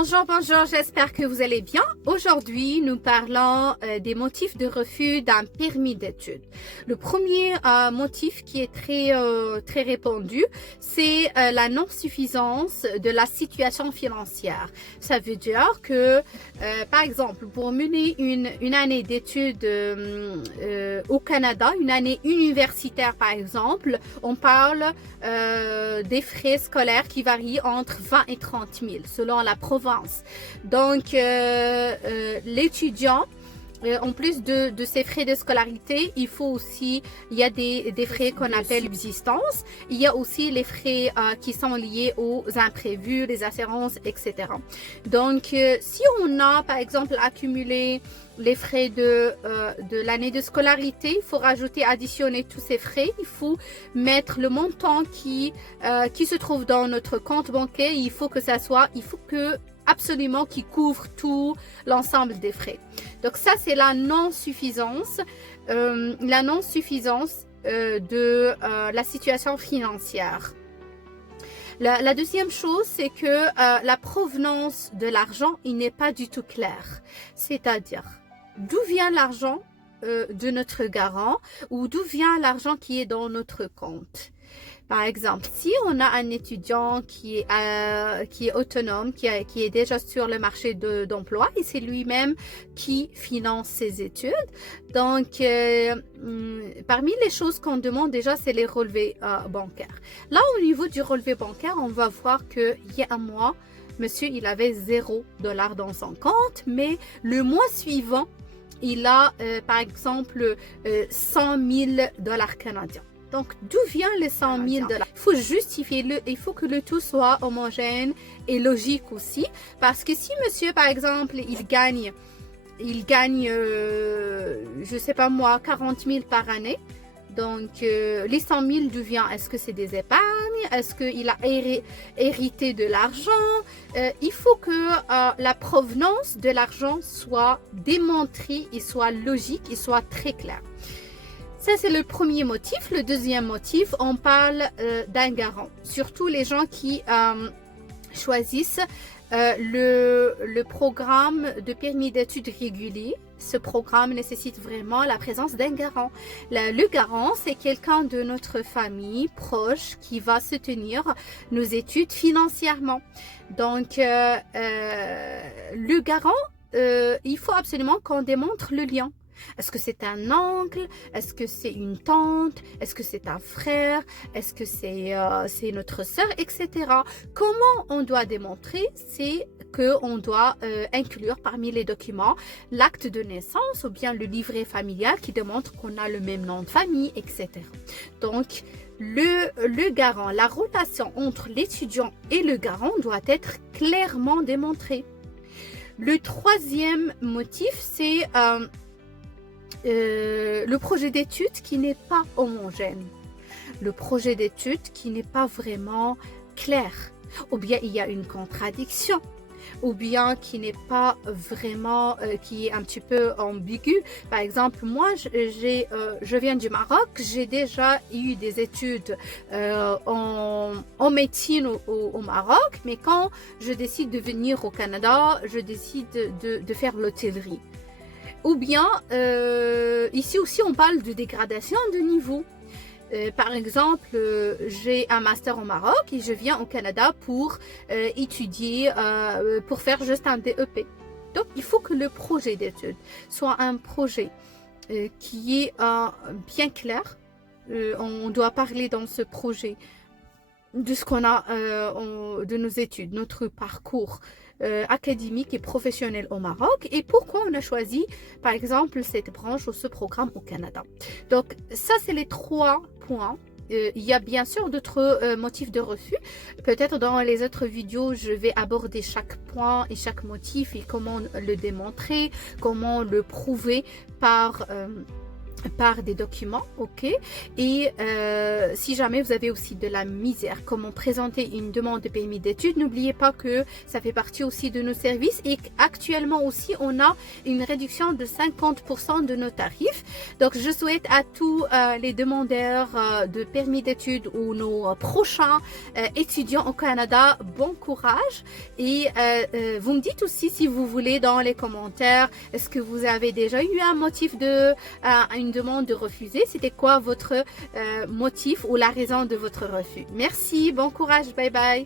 Bonjour, bonjour, j'espère que vous allez bien. Aujourd'hui, nous parlons des motifs de refus d'un permis d'études. Le premier motif qui est très répandu, c'est la non-suffisance de la situation financière. Ça veut dire que, par exemple, pour mener une année d'études au Canada, une année universitaire par exemple, on parle des frais scolaires qui varient entre 20 et 30 000 selon la province. Donc, l'étudiant, en plus de ces frais de scolarité, il y a des frais qu'on appelle subsistance. Il y a aussi les frais qui sont liés aux imprévus, les assurances, etc. Donc, si on a, par exemple, accumulé les frais de l'année de scolarité, il faut additionner tous ces frais. Il faut mettre le montant qui se trouve dans notre compte bancaire. Il faut que absolument qui couvre tout l'ensemble des frais. Donc ça, c'est la non-suffisance de la situation financière. La deuxième chose, c'est que la provenance de l'argent, il n'est pas du tout clair. C'est-à-dire, d'où vient l'argent de notre garant ou d'où vient l'argent qui est dans notre compte. Par exemple, si on a un étudiant qui est autonome, qui est déjà sur le marché d'emploi et c'est lui-même qui finance ses études. Donc, parmi les choses qu'on demande déjà, c'est les relevés bancaires. Là, au niveau du relevé bancaire, on va voir qu'il y a un mois, monsieur, il avait $0 dans son compte, mais le mois suivant, il a, par exemple, 100 000 $ canadiens. Donc, d'où vient les 100 000 $? Il faut justifier, il faut que le tout soit homogène et logique aussi. Parce que si monsieur, par exemple, il gagne, je sais pas moi, 40 000 par année. Donc, les 100 000 d'où vient? Est-ce que c'est des épargnes? Est-ce qu'il a hérité de l'argent? Il faut que la provenance de l'argent soit démontrée et soit logique et soit très claire. Ça, c'est le premier motif. Le deuxième motif, on parle d'un garant. Surtout les gens qui choisissent le programme de permis d'études régulier. Ce programme nécessite vraiment la présence d'un garant. Le garant, c'est quelqu'un de notre famille proche qui va soutenir nos études financièrement. Donc, le garant, il faut absolument qu'on démontre le lien. Est-ce que c'est un oncle? Est-ce que c'est une tante? Est-ce que c'est un frère? Est-ce que c'est notre sœur, etc. Comment on doit démontrer? C'est qu'on doit inclure parmi les documents l'acte de naissance ou bien le livret familial qui démontre qu'on a le même nom de famille, etc. Donc, le garant, la relation entre l'étudiant et le garant doit être clairement démontrée. Le troisième motif, c'est le projet d'études qui n'est pas homogène, le projet d'études qui n'est pas vraiment clair, ou bien il y a une contradiction, ou bien qui n'est pas vraiment, qui est un petit peu ambigu. Par exemple, moi, je viens du Maroc, j'ai déjà eu des études en médecine au Maroc, mais quand je décide de venir au Canada, je décide de faire l'hôtellerie. Ou bien, ici aussi, on parle de dégradation de niveau. Par exemple, j'ai un master au Maroc et je viens au Canada pour étudier, pour faire juste un DEP. Donc, il faut que le projet d'études soit un projet qui est bien clair. On doit parler dans ce projet de ce qu'on a, de nos études, notre parcours académique et professionnel au Maroc et pourquoi on a choisi, par exemple, cette branche ou ce programme au Canada. Donc, ça, c'est les 3 points. Il y a bien sûr d'autres motifs de refus. Peut-être dans les autres vidéos, je vais aborder chaque point et chaque motif et comment le démontrer, comment le prouver par par des documents, ok. Et si jamais vous avez aussi de la misère, comment présenter une demande de permis d'études, n'oubliez pas que ça fait partie aussi de nos services et qu'actuellement aussi on a une réduction de 50% de nos tarifs. Donc je souhaite à tous les demandeurs de permis d'études ou nos prochains étudiants au Canada bon courage. Et vous me dites aussi si vous voulez dans les commentaires, est-ce que vous avez déjà eu un motif de une demande de refuser? C'était quoi votre motif ou la raison de votre refus? Merci, bon courage, bye bye.